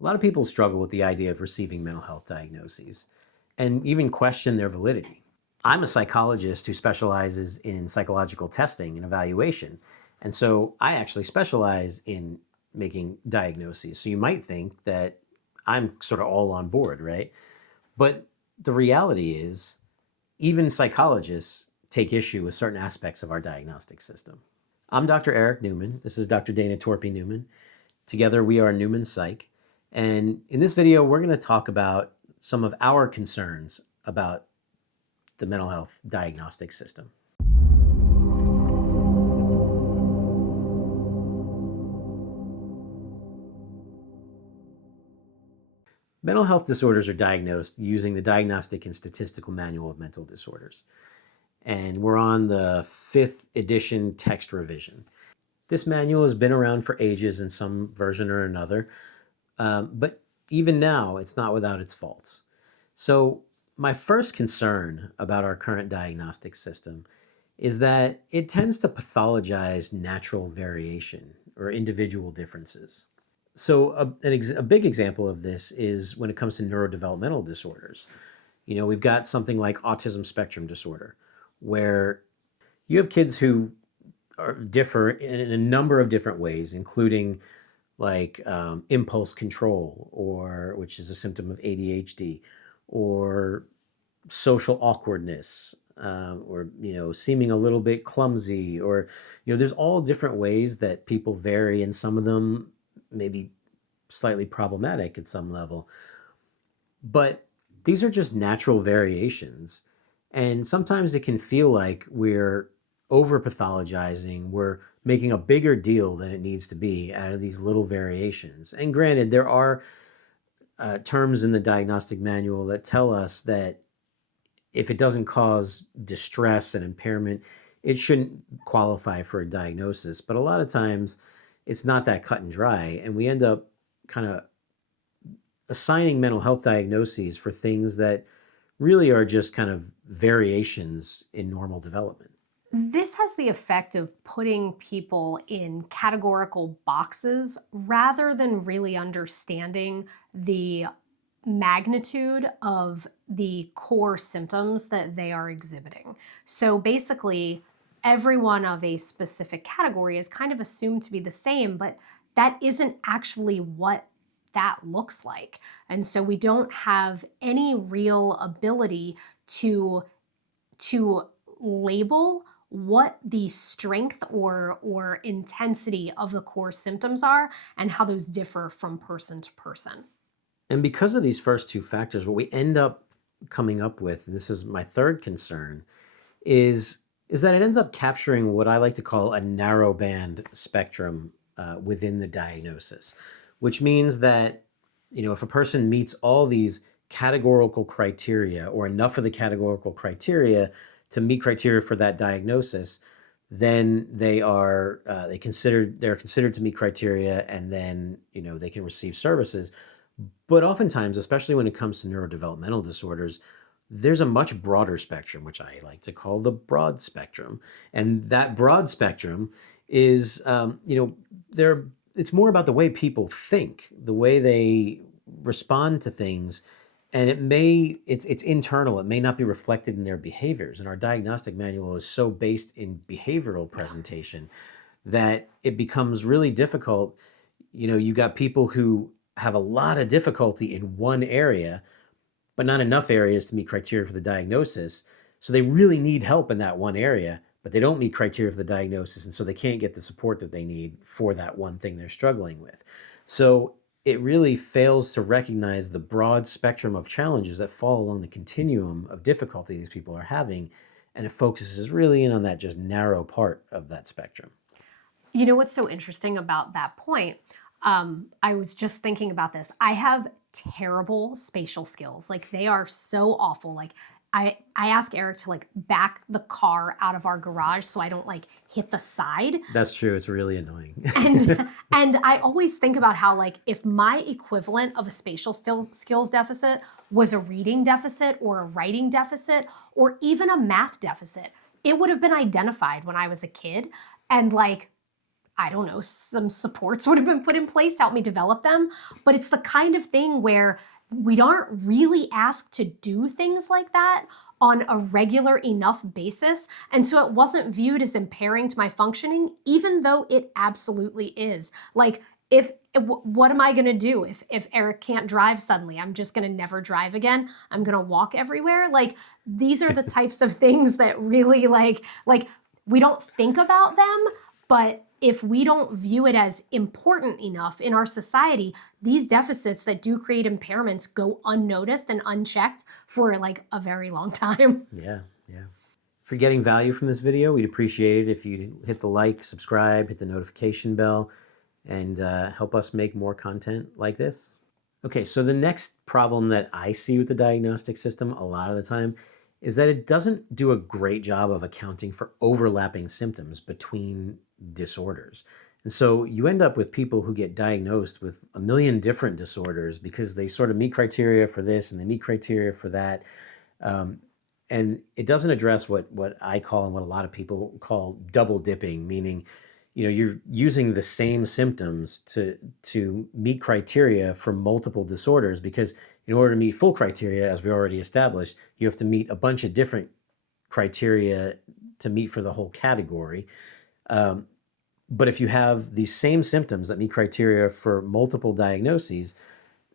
A lot of people struggle with the idea of receiving mental health diagnoses and even question their validity. I'm a psychologist who specializes in psychological testing and evaluation. And so I actually specialize in making diagnoses. So you might think that I'm sort of all on board, right? But the reality is, even psychologists take issue with certain aspects of our diagnostic system. I'm Dr. Eric Newman. This is Dr. Dana Torpy Newman. Together we are Newman Psych. And in this video, we're going to talk about some of our concerns about the mental health diagnostic system. Mental health disorders are diagnosed using the Diagnostic and Statistical Manual of Mental Disorders. And we're on the 5th edition text revision. This manual has been around for ages in some version or another, but even now, it's not without its faults. So my first concern about our current diagnostic system is that it tends to pathologize natural variation or individual differences. So a big example of this is when it comes to neurodevelopmental disorders. You know, we've got something like autism spectrum disorder, where you have kids who differ in a number of different ways, including like impulse control, or which is a symptom of ADHD, or social awkwardness, or seeming a little bit clumsy, or there's all different ways that people vary, and some of them maybe slightly problematic at some level. But these are just natural variations, and sometimes it can feel like we're overpathologizing, we're making a bigger deal than it needs to be out of these little variations. And granted, there are terms in the diagnostic manual that tell us that if it doesn't cause distress and impairment, it shouldn't qualify for a diagnosis. But a lot of times, it's not that cut and dry, and we end up kind of assigning mental health diagnoses for things that really are just kind of variations in normal development. This has the effect of putting people in categorical boxes rather than really understanding the magnitude of the core symptoms that they are exhibiting. So basically, everyone of a specific category is kind of assumed to be the same, but that isn't actually what that looks like. And so we don't have any real ability to label what the strength or intensity of the core symptoms are and how those differ from person to person. And because of these first two factors, what we end up coming up with, and this is my third concern, is that it ends up capturing what I like to call a narrow band spectrum within the diagnosis, which means that if a person meets all these categorical criteria, or enough of the categorical criteria to meet criteria for that diagnosis, then they're considered to meet criteria, and then they can receive services. But oftentimes, especially when it comes to neurodevelopmental disorders, there's a much broader spectrum, which I like to call the broad spectrum. And that broad spectrum is, it's more about the way people think, the way they respond to things. And it's internal. It may not be reflected in their behaviors. And our diagnostic manual is so based in behavioral presentation that it becomes really difficult. You got people who have a lot of difficulty in one area, but not enough areas to meet criteria for the diagnosis. So they really need help in that one area, but they don't meet criteria for the diagnosis. And so they can't get the support that they need for that one thing they're struggling with. So it really fails to recognize the broad spectrum of challenges that fall along the continuum of difficulty these people are having. And it focuses really in on that just narrow part of that spectrum. You know what's so interesting about that point? I was just thinking about this. I have terrible spatial skills. Like, they are so awful. Like, I ask Eric to back the car out of our garage so I don't hit the side. That's true. It's really annoying. and I always think about how if my equivalent of a spatial skills deficit was a reading deficit or a writing deficit or even a math deficit, it would have been identified when I was a kid. And I don't know, some supports would have been put in place to help me develop them. But it's the kind of thing where we aren't really asked to do things like that on a regular enough basis. And so it wasn't viewed as impairing to my functioning, even though it absolutely is. Like, what am I going to do if Eric can't drive suddenly? I'm just going to never drive again. I'm going to walk everywhere. Like, these are the types of things that really like we don't think about them, but if we don't view it as important enough in our society, these deficits that do create impairments go unnoticed and unchecked for like a very long time. Yeah, yeah. If you're getting value from this video, we'd appreciate it if you hit the like, subscribe, hit the notification bell, and help us make more content like this. Okay, so the next problem that I see with the diagnostic system a lot of the time is that it doesn't do a great job of accounting for overlapping symptoms between disorders. And so you end up with people who get diagnosed with a million different disorders because they sort of meet criteria for this and they meet criteria for that. And it doesn't address what I call and what a lot of people call double dipping, meaning you're using the same symptoms to meet criteria for multiple disorders, because in order to meet full criteria, as we already established, you have to meet a bunch of different criteria to meet for the whole category. But if you have these same symptoms that meet criteria for multiple diagnoses,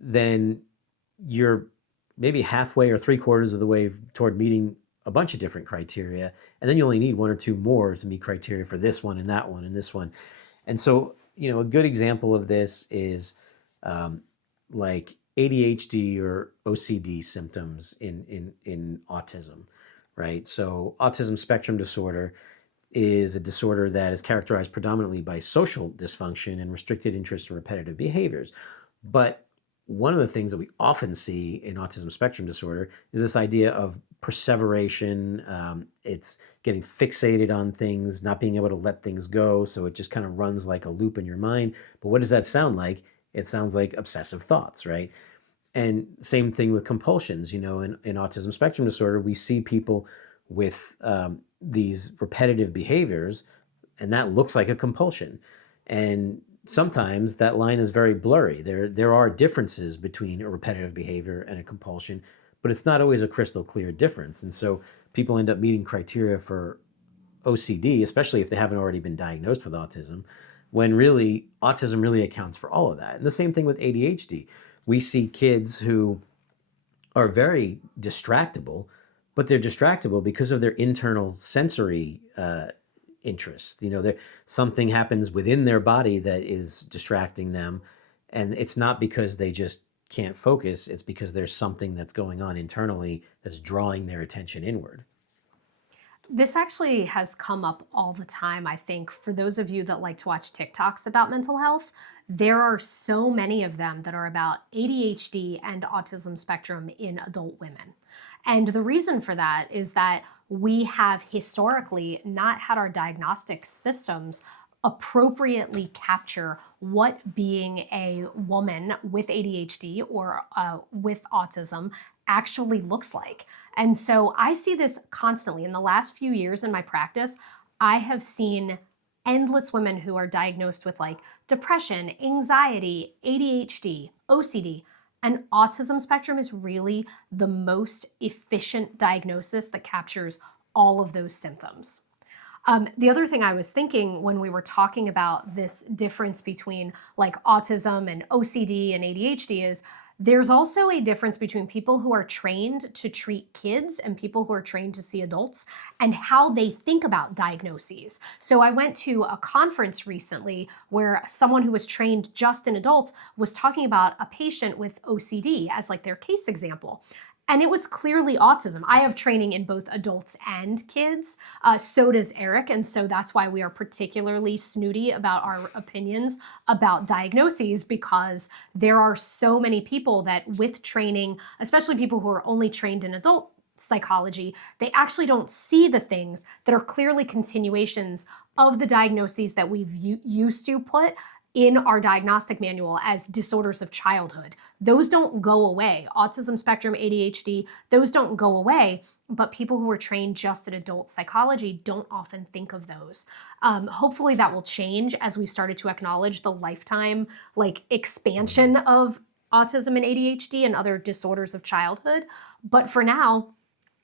then you're maybe halfway or 3/4 of the way toward meeting a bunch of different criteria, and then you only need one or two more to meet criteria for this one and that one and this one. And so, a good example of this is like ADHD or OCD symptoms in autism, right? So autism spectrum disorder is a disorder that is characterized predominantly by social dysfunction and restricted interest or repetitive behaviors. But one of the things that we often see in autism spectrum disorder is this idea of perseveration. It's getting fixated on things, not being able to let things go. So it just kind of runs like a loop in your mind. But what does that sound like? It sounds like obsessive thoughts, right? And same thing with compulsions. In autism spectrum disorder, we see people with these repetitive behaviors, and that looks like a compulsion. And sometimes that line is very blurry. There are differences between a repetitive behavior and a compulsion, but it's not always a crystal clear difference. And so people end up meeting criteria for OCD, especially if they haven't already been diagnosed with autism, when really autism really accounts for all of that. And the same thing with ADHD. We see kids who are very distractible, but they're distractible because of their internal sensory interests. Something happens within their body that is distracting them, and it's not because they just can't focus. It's because there's something that's going on internally that's drawing their attention inward. This actually has come up all the time, I think, for those of you that like to watch TikToks about mental health. There are so many of them that are about ADHD and autism spectrum in adult women. And the reason for that is that we have historically not had our diagnostic systems appropriately capture what being a woman with ADHD or with autism actually looks like. And so I see this constantly. In the last few years in my practice, I have seen endless women who are diagnosed with like depression, anxiety, ADHD, OCD, and autism spectrum is really the most efficient diagnosis that captures all of those symptoms. The other thing I was thinking when we were talking about this difference between like autism and OCD and ADHD is there's also a difference between people who are trained to treat kids and people who are trained to see adults and how they think about diagnoses. So I went to a conference recently where someone who was trained just in adults was talking about a patient with OCD as like their case example. And it was clearly autism. I have training in both adults and kids. So does Eric. And so that's why we are particularly snooty about our opinions about diagnoses, because there are so many people that with training, especially people who are only trained in adult psychology, they actually don't see the things that are clearly continuations of the diagnoses that we've used to put in our diagnostic manual as disorders of childhood. Those don't go away. Autism spectrum, ADHD, those don't go away. But people who are trained just in adult psychology don't often think of those. Hopefully that will change as we've started to acknowledge the lifetime expansion of autism and ADHD and other disorders of childhood. But for now,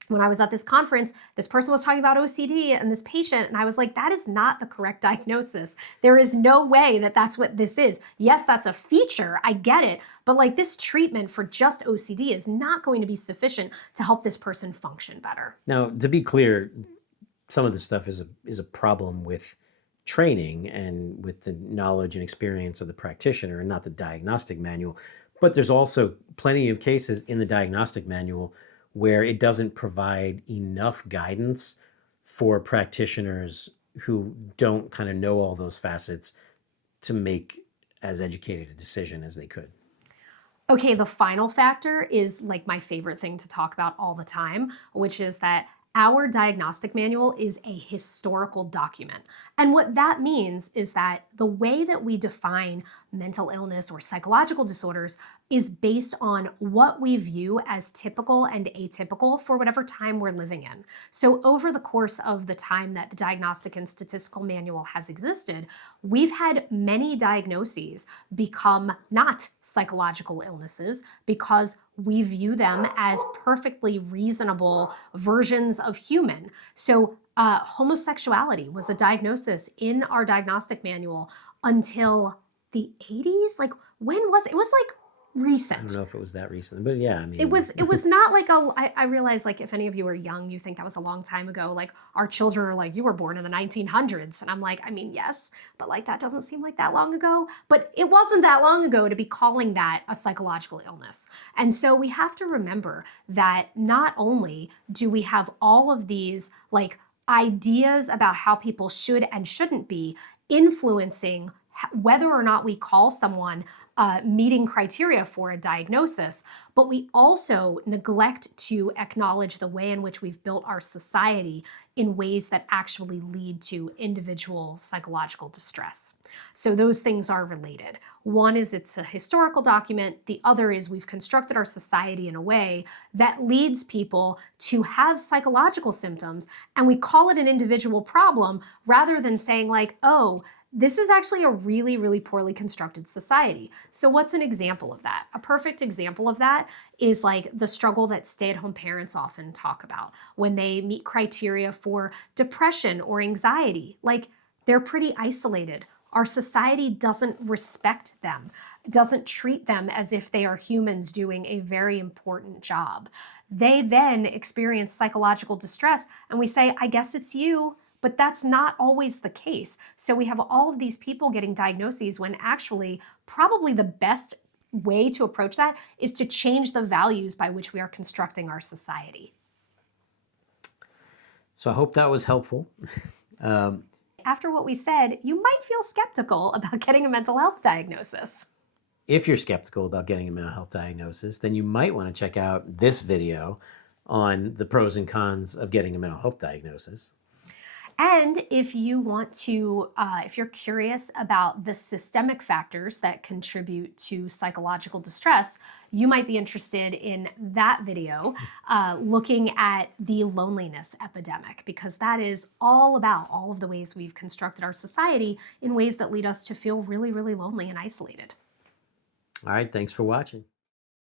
when I was at this conference, this person was talking about OCD and this patient, and I was like, that is not the correct diagnosis. There is no way that that's what this is. Yes, that's a feature, I get it, but this treatment for just OCD is not going to be sufficient to help this person function better. Now, to be clear, some of this stuff is a problem with training and with the knowledge and experience of the practitioner and not the diagnostic manual. But there's also plenty of cases in the diagnostic manual where it doesn't provide enough guidance for practitioners who don't kind of know all those facets to make as educated a decision as they could. Okay, the final factor is my favorite thing to talk about all the time, which is that our diagnostic manual is a historical document. And what that means is that the way that we define mental illness or psychological disorders is based on what we view as typical and atypical for whatever time we're living in. So over the course of the time that the Diagnostic and Statistical Manual has existed, we've had many diagnoses become not psychological illnesses because we view them as perfectly reasonable versions of human. So homosexuality was a diagnosis in our diagnostic manual until the 80s. When was it? It was recent. I don't know if it was that recent, but yeah, I mean. It was not I realize if any of you are young, you think that was a long time ago. Our children are you were born in the 1900s. And I'm I mean, yes, but that doesn't seem like that long ago. But it wasn't that long ago to be calling that a psychological illness. And so we have to remember that not only do we have all of these ideas about how people should and shouldn't be influencing whether or not we call someone meeting criteria for a diagnosis, but we also neglect to acknowledge the way in which we've built our society in ways that actually lead to individual psychological distress. So those things are related. One is it's a historical document. The other is we've constructed our society in a way that leads people to have psychological symptoms, and we call it an individual problem rather than saying oh, this is actually a really, really poorly constructed society. So what's an example of that? A perfect example of that is the struggle that stay-at-home parents often talk about when they meet criteria for depression or anxiety. They're pretty isolated. Our society doesn't respect them, doesn't treat them as if they are humans doing a very important job. They then experience psychological distress, and we say, I guess it's you. But that's not always the case. So we have all of these people getting diagnoses when actually probably the best way to approach that is to change the values by which we are constructing our society. So I hope that was helpful. After what we said, you might feel skeptical about getting a mental health diagnosis. If you're skeptical about getting a mental health diagnosis, then you might want to check out this video on the pros and cons of getting a mental health diagnosis. And if you want to, if you're curious about the systemic factors that contribute to psychological distress, you might be interested in that video looking at the loneliness epidemic, because that is all about all of the ways we've constructed our society in ways that lead us to feel really, really lonely and isolated. All right, thanks for watching.